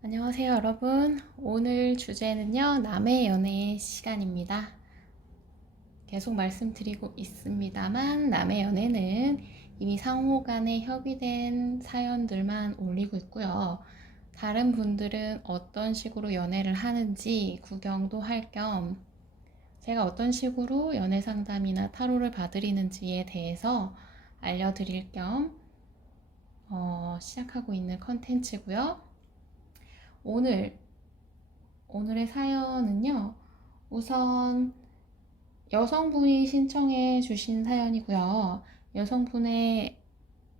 안녕하세요, 여러분. 오늘 주제는요, 남의 연애 시간입니다. 계속 말씀드리고 있습니다만, 남의 연애는 이미 상호 간에 협의된 사연들만 올리고 있고요. 다른 분들은 어떤 식으로 연애를 하는지 구경도 할 겸, 제가 어떤 식으로 연애 상담이나 타로를 봐드리는지에 대해서 알려드릴 겸, 시작하고 있는 컨텐츠고요. 오늘의 사연은요, 우선 여성분이 신청해 주신 사연이고요. 여성분의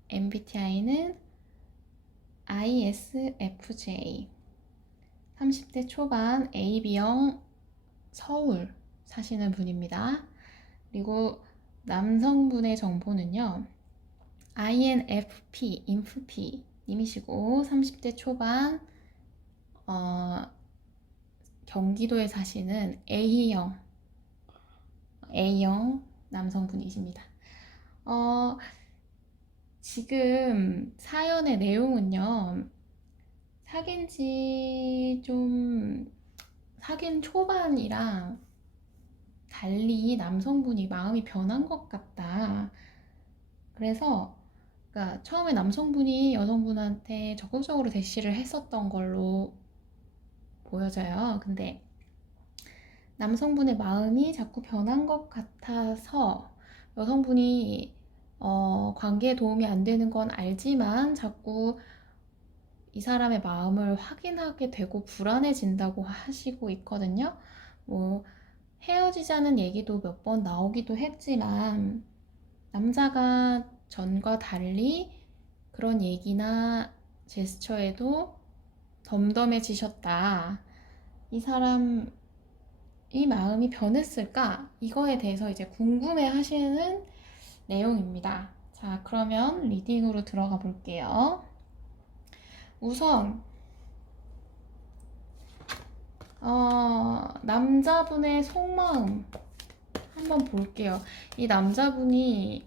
MBTI는 ISFJ, 30대 초반 AB형 서울 사시는 분입니다. 그리고 남성분의 정보는요, INFP, 인프피 님이시고 30대 초반 경기도에 사시는 A형 남성분이십니다. 지금 사연의 내용은요, 사귄 초반이랑 달리 남성분이 마음이 변한 것 같다. 그래서, 그러니까 처음에 남성분이 여성분한테 적극적으로 대시를 했었던 걸로 보여져요. 근데 남성분의 마음이 자꾸 변한 것 같아서 여성분이 관계에 도움이 안 되는 건 알지만 자꾸 이 사람의 마음을 확인하게 되고 불안해진다고 하시고 있거든요. 뭐 헤어지자는 얘기도 몇 번 나오기도 했지만 남자가 전과 달리 그런 얘기나 제스처에도 덤덤해지셨다. 이 사람 이 마음이 변했을까? 이거에 대해서 이제 궁금해 하시는 내용입니다. 자, 그러면 리딩으로 들어가 볼게요. 우선, 남자분의 속마음 한번 볼게요. 이 남자분이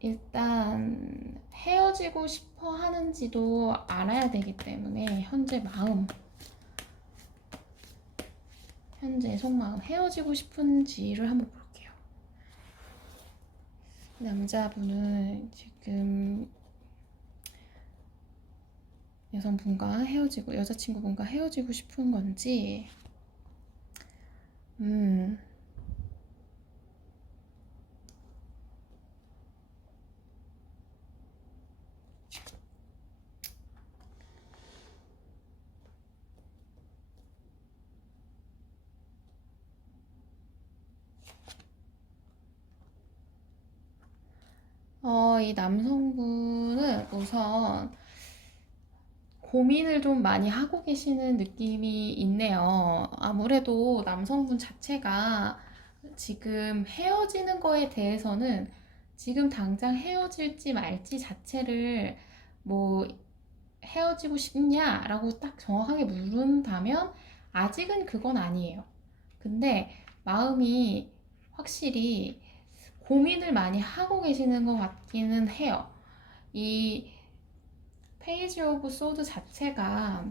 일단 헤어지고 싶어 하는지도 알아야 되기 때문에 현재 속마음 헤어지고 싶은지를 한번 볼게요. 남자분은 지금 여자친구분과 헤어지고 싶은 건지, 음, 이 남성분은 우선 고민을 좀 많이 하고 계시는 느낌이 있네요. 아무래도 남성분 자체가 지금 헤어지는 거에 대해서는 지금 당장 헤어질지 말지 자체를 뭐 헤어지고 싶냐라고 딱 정확하게 물은다면 아직은 그건 아니에요. 근데 마음이 확실히 고민을 많이 하고 계시는 것 같기는 해요. 이 페이지 오브 소드 자체가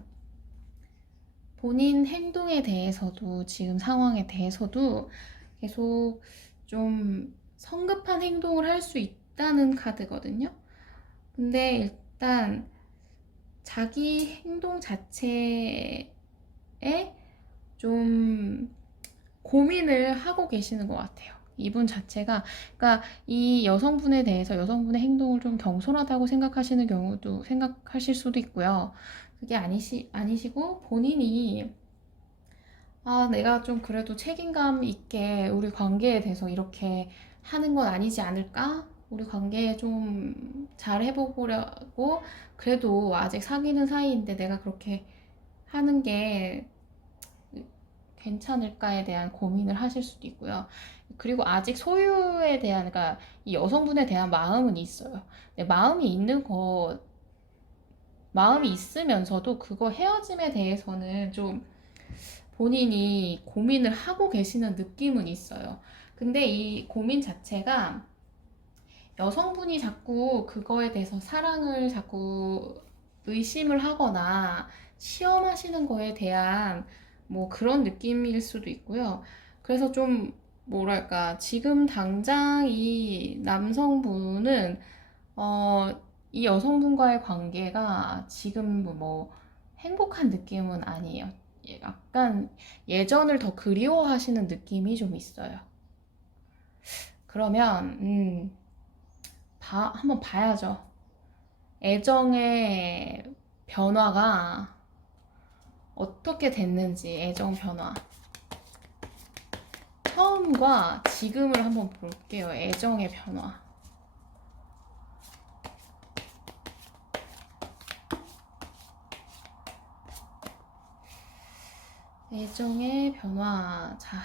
본인 행동에 대해서도 지금 상황에 대해서도 계속 좀 성급한 행동을 할 수 있다는 카드거든요. 근데 일단 자기 행동 자체에 좀 고민을 하고 계시는 것 같아요. 이분 자체가, 그러니까 이 여성분에 대해서 여성분의 행동을 좀 경솔하다고 생각하시는 경우도 생각하실 수도 있고요. 그게 아니시고 본인이 내가 좀 그래도 책임감 있게 우리 관계에 대해서 이렇게 하는 건 아니지 않을까? 우리 관계 좀 잘 해보려고 그래도 아직 사귀는 사이인데 내가 그렇게 하는 게 괜찮을까에 대한 고민을 하실 수도 있고요. 그리고 아직 소유에 대한, 그러니까 이 여성분에 대한 마음은 있어요. 근데 마음이 있으면서도 그거 헤어짐에 대해서는 좀 본인이 고민을 하고 계시는 느낌은 있어요. 근데 이 고민 자체가 여성분이 자꾸 그거에 대해서 사랑을 자꾸 의심을 하거나 시험하시는 거에 대한 뭐 그런 느낌일 수도 있고요. 그래서 좀 뭐랄까, 지금 당장 이 남성분은 어, 이 여성분과의 관계가 지금 뭐 행복한 느낌은 아니에요. 약간 예전을 더 그리워하시는 느낌이 좀 있어요. 그러면 한번 봐야죠. 애정의 변화가 어떻게 됐는지, 애정 변화. 처음과 지금을 한번 볼게요. 애정의 변화. 애정의 변화. 자,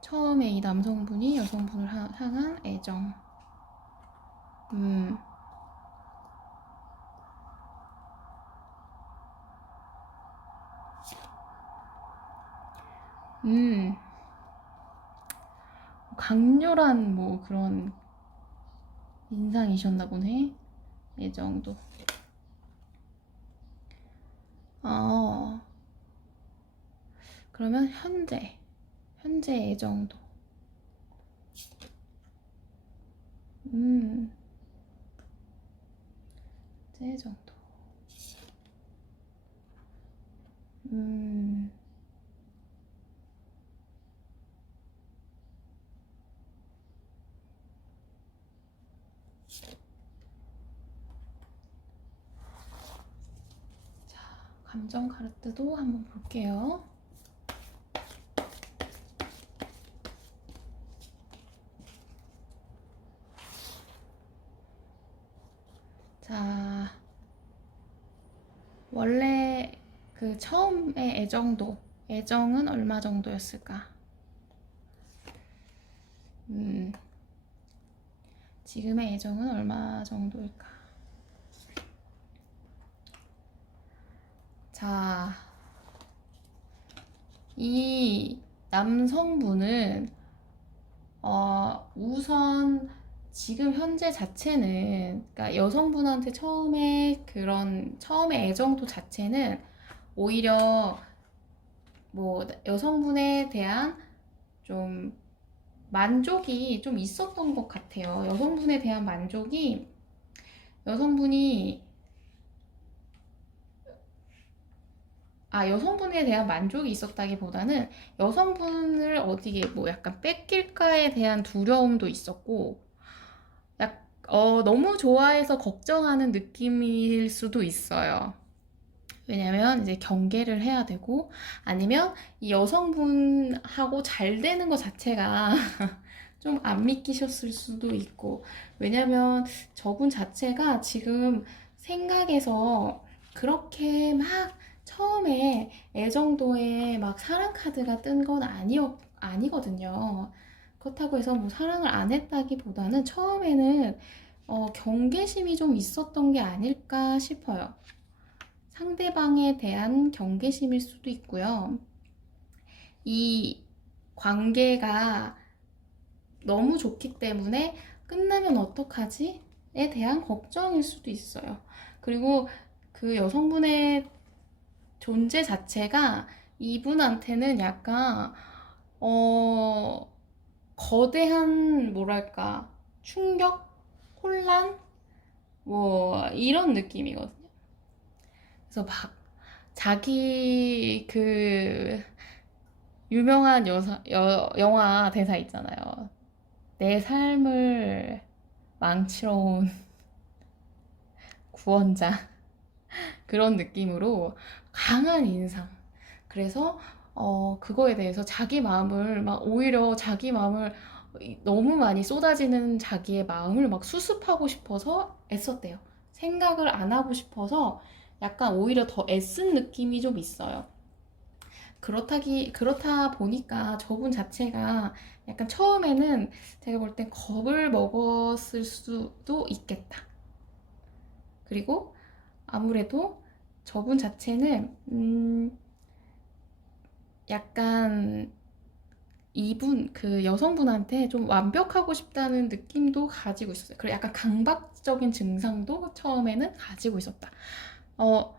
처음에 이 남성분이 여성분을 향한 애정. 음, 음, 강렬한 뭐 그런 인상이셨나 보네. 애정도. 어, 그러면 현재 애정도. 음, 현재 애정도. 음, 자, 감정 카르트도 한번 볼게요. 자, 원래 그 처음의 애정은 얼마 정도였을까? 지금의 애정은 얼마 정도일까? 자, 이 남성분은 우선 지금 현재 자체는, 그러니까 여성분한테 처음에 애정도 자체는 오히려 뭐 여성분에 대한 좀 만족이 좀 있었던 것 같아요. 여성분이 여성분에 대한 만족이 있었다기보다는 여성분을 어디에 뭐 약간 뺏길까에 대한 두려움도 있었고, 너무 좋아해서 걱정하는 느낌일 수도 있어요. 왜냐면 이제 경계를 해야 되고, 아니면 이 여성분하고 잘 되는 것 자체가 좀 안 믿기셨을 수도 있고, 왜냐면 저분 자체가 지금 생각에서 그렇게 막 처음에 애정도에 막 사랑 카드가 뜬 건 아니거든요. 그렇다고 해서 뭐 사랑을 안 했다기보다는 처음에는 경계심이 좀 있었던 게 아닐까 싶어요. 상대방에 대한 경계심일 수도 있고요. 이 관계가 너무 좋기 때문에 끝나면 어떡하지? 에 대한 걱정일 수도 있어요. 그리고 그 여성분의 존재 자체가 이분한테는 약간 거대한 뭐랄까 충격, 혼란 뭐 이런 느낌이거든요. 그래서 막 자기 그 유명한 영화 대사 있잖아요. 내 삶을 망치러 온 구원자. 그런 느낌으로 강한 인상. 그래서 그거에 대해서 오히려 자기 마음을 너무 많이 쏟아지는 자기의 마음을 막 수습하고 싶어서 애썼대요. 생각을 안 하고 싶어서 약간 오히려 더 애쓴 느낌이 좀 있어요. 그렇다 보니까 저분 자체가 약간 처음에는 제가 볼 땐 겁을 먹었을 수도 있겠다. 그리고 아무래도 저분 자체는 약간 그 여성분한테 좀 완벽하고 싶다는 느낌도 가지고 있었어요. 그리고 약간 강박적인 증상도 처음에는 가지고 있었다. 어,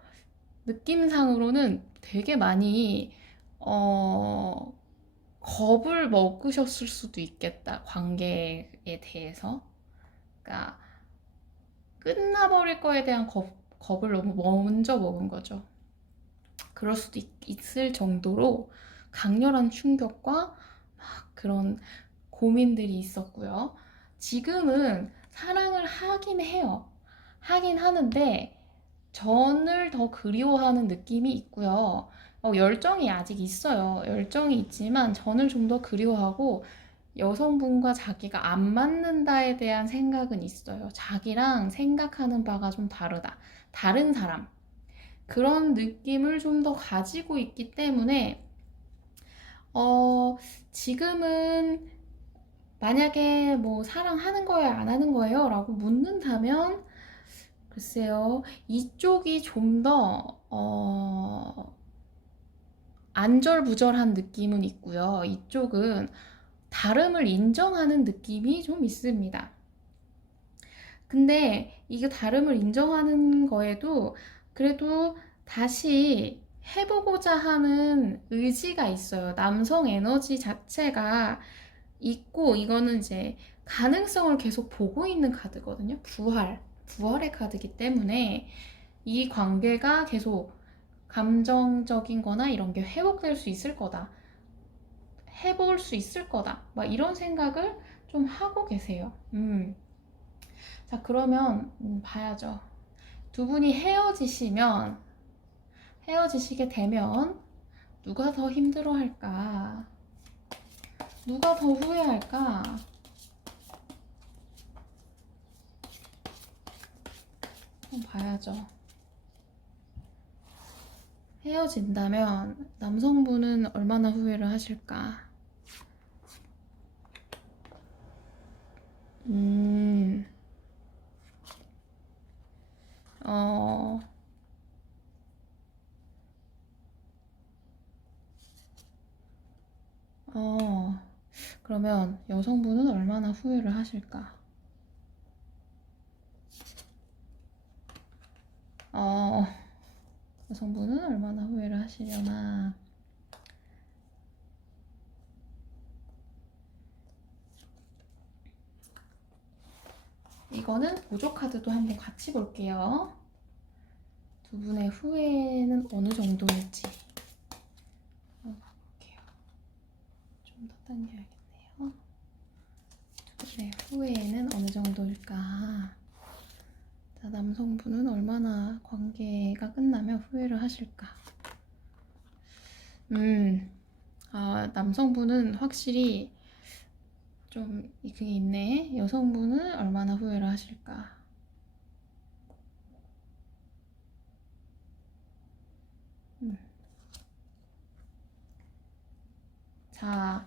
느낌상으로는 되게 많이, 어, 겁을 먹으셨을 수도 있겠다. 관계에 대해서. 그러니까, 끝나버릴 거에 대한 겁을 너무 먼저 먹은 거죠. 그럴 수도 있을 정도로 강렬한 충격과 막 그런 고민들이 있었고요. 지금은 사랑을 하긴 해요. 하긴 하는데 전을 더 그리워하는 느낌이 있고요. 열정이 아직 있어요. 열정이 있지만 전을 좀 더 그리워하고 여성분과 자기가 안 맞는다에 대한 생각은 있어요. 자기랑 생각하는 바가 좀 다르다. 다른 사람. 그런 느낌을 좀 더 가지고 있기 때문에 어, 지금은 만약에 뭐 사랑하는 거예요, 안 하는 거예요? 라고 묻는다면 글쎄요, 이쪽이 좀 더 안절부절한 느낌은 있고요. 이쪽은 다름을 인정하는 느낌이 좀 있습니다. 근데 이게 다름을 인정하는 거에도 그래도 다시 해보고자 하는 의지가 있어요. 남성 에너지 자체가 있고, 이거는 이제 가능성을 계속 보고 있는 카드거든요. 부활의 카드이기 때문에 이 관계가 계속 감정적인 거나 이런 게 회복될 수 있을 거다. 해볼 수 있을 거다. 막 이런 생각을 좀 하고 계세요. 자, 그러면 봐야죠. 두 분이 헤어지시게 되면 누가 더 힘들어할까? 누가 더 후회할까? 한번 봐야죠. 헤어진다면 남성분은 얼마나 후회를 하실까? 음, 어, 어, 그러면 여성분은 얼마나 후회를 하실까? 어, 여성분은 얼마나 후회를 하시려나? 이거는 보조 카드도 한번 같이 볼게요. 두 분의 후회는 어느 정도일지 한번 볼게요. 좀 더 당겨야겠네요. 두 분의 후회는 어느 정도일까? 자, 남성분은 얼마나 관계가 끝나면 후회를 하실까? 남성분은 확실히 좀 그게 있네. 여성분은 얼마나 후회를 하실까? 자,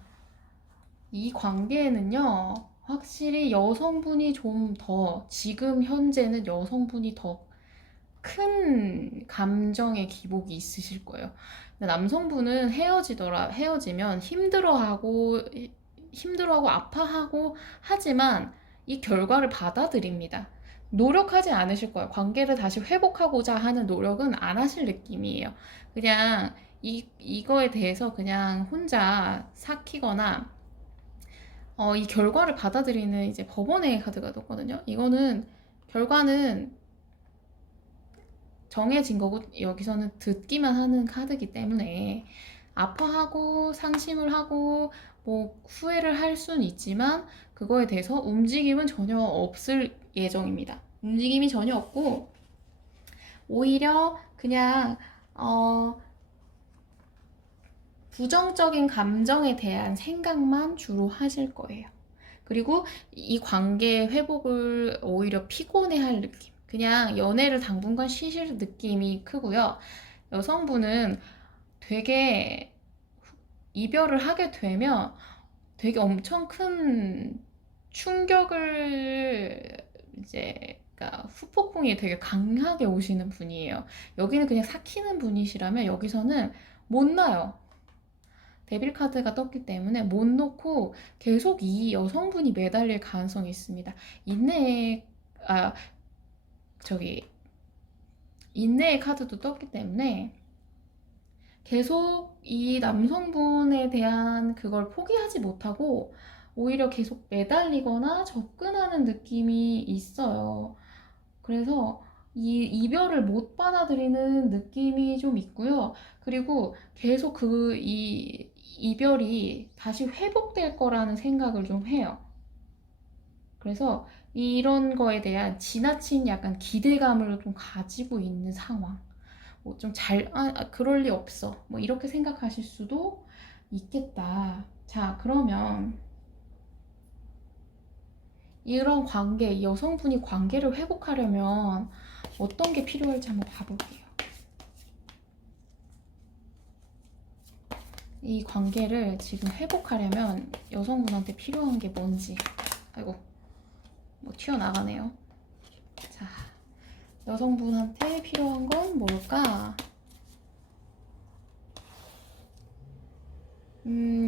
이 관계에는요, 확실히 여성분이 좀 더, 지금 현재는 여성분이 더 큰 감정의 기복이 있으실 거예요. 근데 남성분은 헤어지면 힘들어하고 아파하고 하지만 이 결과를 받아들입니다. 노력하지 않으실 거예요. 관계를 다시 회복하고자 하는 노력은 안 하실 느낌이에요. 그냥 이거에 대해서 그냥 혼자 삭히거나 이 결과를 받아들이는 이제 법원의 카드가 떴거든요. 이거는 결과는 정해진 거고 여기서는 듣기만 하는 카드이기 때문에 아파하고 상심을 하고 뭐 후회를 할 수는 있지만 그거에 대해서 움직임은 전혀 없을 예정입니다. 움직임이 전혀 없고 오히려 그냥 부정적인 감정에 대한 생각만 주로 하실 거예요. 그리고 이 관계 회복을 오히려 피곤해할 느낌. 그냥 연애를 당분간 쉬실 느낌이 크고요. 여성분은 되게 이별을 하게 되면 되게 엄청 큰 충격을 이제 그러니까 후폭풍이 되게 강하게 오시는 분이에요. 여기는 그냥 삭히는 분이시라면 여기서는 못 나요. 데빌 카드가 떴기 때문에 못 놓고 계속 이 여성분이 매달릴 가능성이 있습니다. 인내의 아 저기 인내의 카드도 떴기 때문에 계속 이 남성분에 대한 그걸 포기하지 못하고 오히려 계속 매달리거나 접근하는 느낌이 있어요. 그래서 이 이별을 못 받아들이는 느낌이 좀 있고요. 그리고 계속 이 이별이 다시 회복될 거라는 생각을 좀 해요. 그래서 이런 거에 대한 지나친 약간 기대감을 좀 가지고 있는 상황. 뭐 좀 그럴 리 없어. 뭐 이렇게 생각하실 수도 있겠다. 자, 그러면 이런 관계, 여성분이 관계를 회복하려면 어떤 게 필요할지 한번 봐볼게요. 이 관계를 지금 회복하려면 여성분한테 필요한 게 뭔지. 아이고, 뭐 튀어나가네요. 자, 여성분한테 필요한 건 뭘까?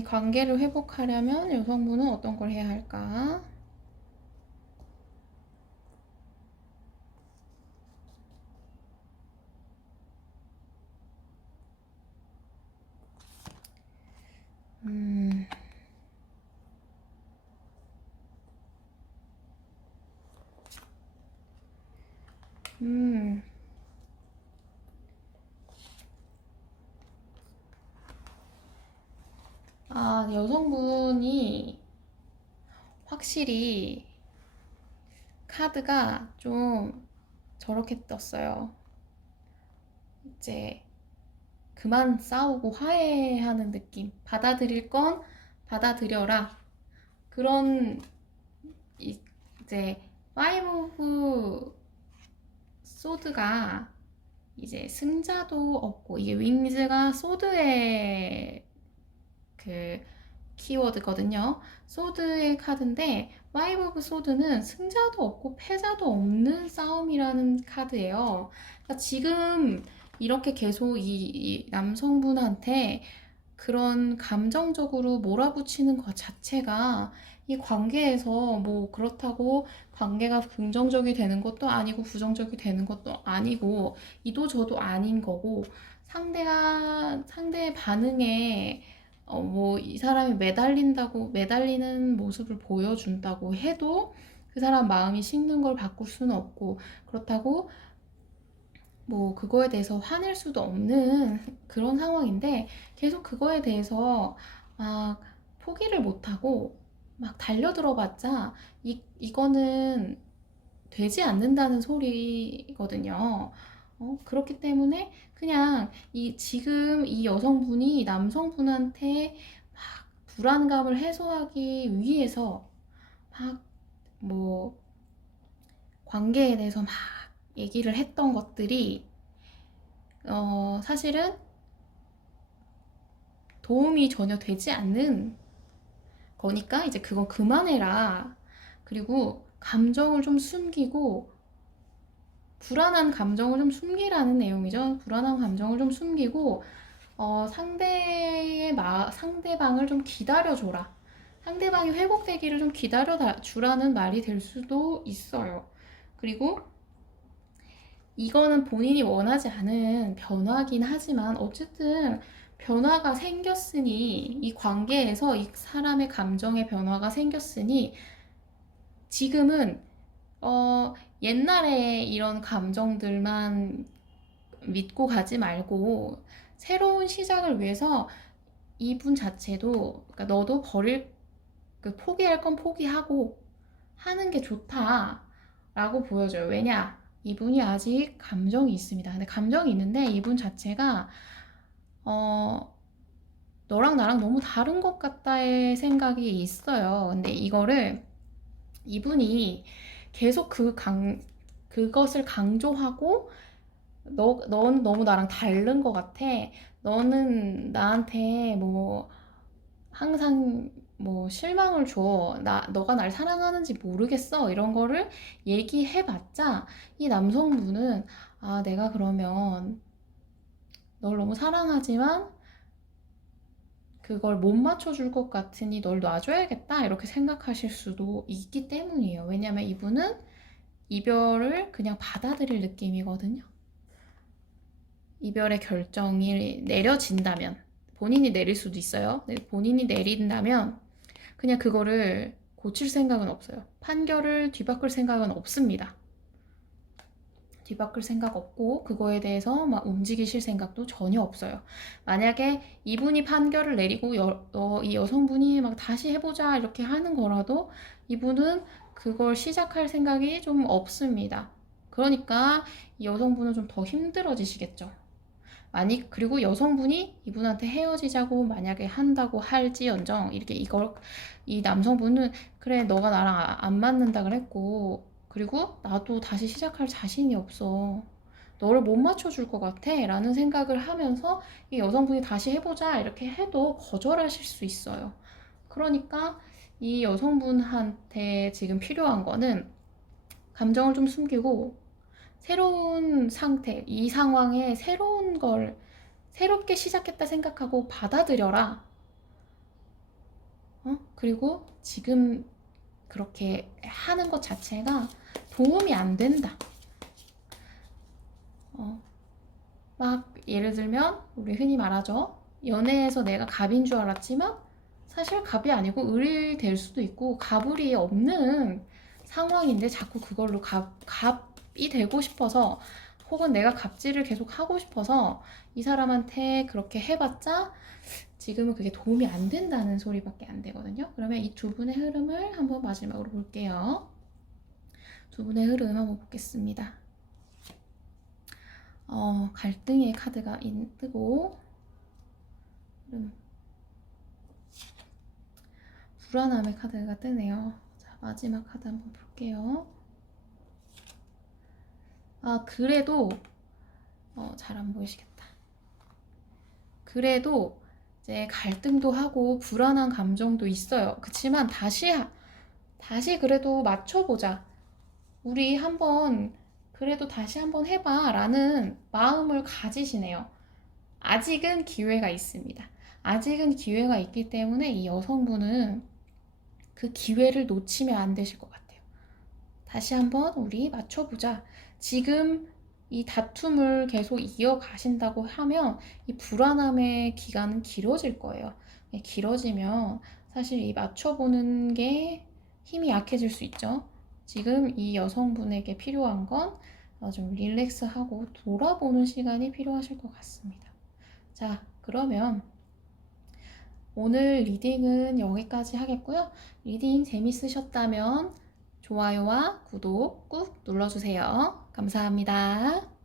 관계를 회복하려면 여성분은 어떤 걸 해야 할까? 음, 음, 여성분이 확실히 카드가 좀 저렇게 떴어요. 이제 그만 싸우고 화해하는 느낌. 받아들일 건 받아들여라. 그런 이제 파이브 오브 소드가 이제 승자도 없고 이게 윙즈가 소드의 그 키워드거든요. 소드의 카드인데 파이브 오브 소드는 승자도 없고 패자도 없는 싸움이라는 카드예요. 그러니까 지금 이렇게 계속 이 남성분한테 그런 감정적으로 몰아붙이는 것 자체가 이 관계에서 뭐 그렇다고 관계가 긍정적이 되는 것도 아니고 부정적이 되는 것도 아니고 이도 저도 아닌 거고 상대의 반응에 뭐 이 사람이 매달리는 모습을 보여준다고 해도 그 사람 마음이 식는 걸 바꿀 수는 없고 그렇다고 뭐 그거에 대해서 화낼 수도 없는 그런 상황인데 계속 그거에 대해서 막 포기를 못하고 막 달려들어봤자 이거는 되지 않는다는 소리거든요. 그렇기 때문에 그냥 지금 이 여성분이 남성분한테 막 불안감을 해소하기 위해서 막 뭐 관계에 대해서 막 얘기를 했던 것들이 사실은 도움이 전혀 되지 않는 거니까 이제 그건 그만해라. 그리고 감정을 좀 숨기고 불안한 감정을 좀 숨기라는 내용이죠. 불안한 감정을 좀 숨기고 상대방을 좀 기다려줘라. 상대방이 회복되기를 좀 기다려 주라는 말이 될 수도 있어요. 그리고 이거는 본인이 원하지 않은 변화긴 하지만 어쨌든 변화가 생겼으니 이 관계에서 이 사람의 감정의 변화가 생겼으니 지금은 옛날에 이런 감정들만 믿고 가지 말고 새로운 시작을 위해서 이분 자체도 그러니까 너도 포기할 건 포기하고 하는 게 좋다라고 보여져요. 왜냐? 이분이 아직 감정이 있습니다. 근데 감정이 있는데 이분 자체가 너랑 나랑 너무 다른 것 같다의 생각이 있어요. 근데 이거를 이분이 계속 그것을 강조하고 넌 너무 나랑 다른 것 같아. 너는 나한테 뭐 항상 뭐 실망을 줘. 너가 날 사랑하는지 모르겠어. 이런 거를 얘기해봤자 이 남성분은 내가 그러면 널 너무 사랑하지만 그걸 못 맞춰줄 것 같으니 널 놔줘야겠다 이렇게 생각하실 수도 있기 때문이에요. 왜냐면 이분은 이별을 그냥 받아들일 느낌이거든요. 이별의 결정이 내려진다면, 본인이 내릴 수도 있어요. 본인이 내린다면 그냥 그거를 고칠 생각은 없어요. 판결을 뒤바꿀 생각은 없습니다. 뒤바꿀 생각 없고 그거에 대해서 막 움직이실 생각도 전혀 없어요. 만약에 이분이 판결을 내리고 이 여성분이 막 다시 해보자 이렇게 하는 거라도 이분은 그걸 시작할 생각이 좀 없습니다. 그러니까 이 여성분은 좀 더 힘들어지시겠죠. 그리고 여성분이 이분한테 헤어지자고 만약에 한다고 할지언정 이렇게 이 남성분은 그래 너가 나랑 안 맞는다 그랬고 그리고 나도 다시 시작할 자신이 없어. 너를 못 맞춰줄 것 같아 라는 생각을 하면서 이 여성분이 다시 해보자 이렇게 해도 거절하실 수 있어요. 그러니까 이 여성분한테 지금 필요한 거는 감정을 좀 숨기고 새로운 상태, 이 상황에 새로운 걸 새롭게 시작했다 생각하고 받아들여라. 그리고 지금 그렇게 하는 것 자체가 도움이 안 된다. 막 예를 들면 우리 흔히 말하죠. 연애에서 내가 갑인 줄 알았지만 사실 갑이 아니고 을이 될 수도 있고 갑을이 없는 상황인데 자꾸 그걸로 갑이 되고 싶어서 혹은 내가 갑질을 계속 하고 싶어서 이 사람한테 그렇게 해봤자 지금은 그게 도움이 안 된다는 소리밖에 안 되거든요. 그러면 이 두 분의 흐름을 한번 마지막으로 볼게요. 두 분의 흐름 한번 보겠습니다. 갈등의 카드가 뜨고 불안함의 카드가 뜨네요. 자, 마지막 카드 한번 볼게요. 그래도 잘 안 보이시겠다. 그래도 이제 갈등도 하고 불안한 감정도 있어요. 그치만 다시 그래도 맞춰보자. 우리 한번 그래도 다시 한번 해봐 라는 마음을 가지시네요. 아직은 기회가 있습니다. 아직은 기회가 있기 때문에 이 여성분은 그 기회를 놓치면 안 되실 것 같아요. 다시 한번 우리 맞춰보자. 지금 이 다툼을 계속 이어가신다고 하면 이 불안함의 기간은 길어질 거예요. 길어지면 사실 이 맞춰보는 게 힘이 약해질 수 있죠. 지금 이 여성분에게 필요한 건 좀 릴렉스하고 돌아보는 시간이 필요하실 것 같습니다. 자, 그러면 오늘 리딩은 여기까지 하겠고요. 리딩 재밌으셨다면 좋아요와 구독 꾹 눌러주세요. 감사합니다.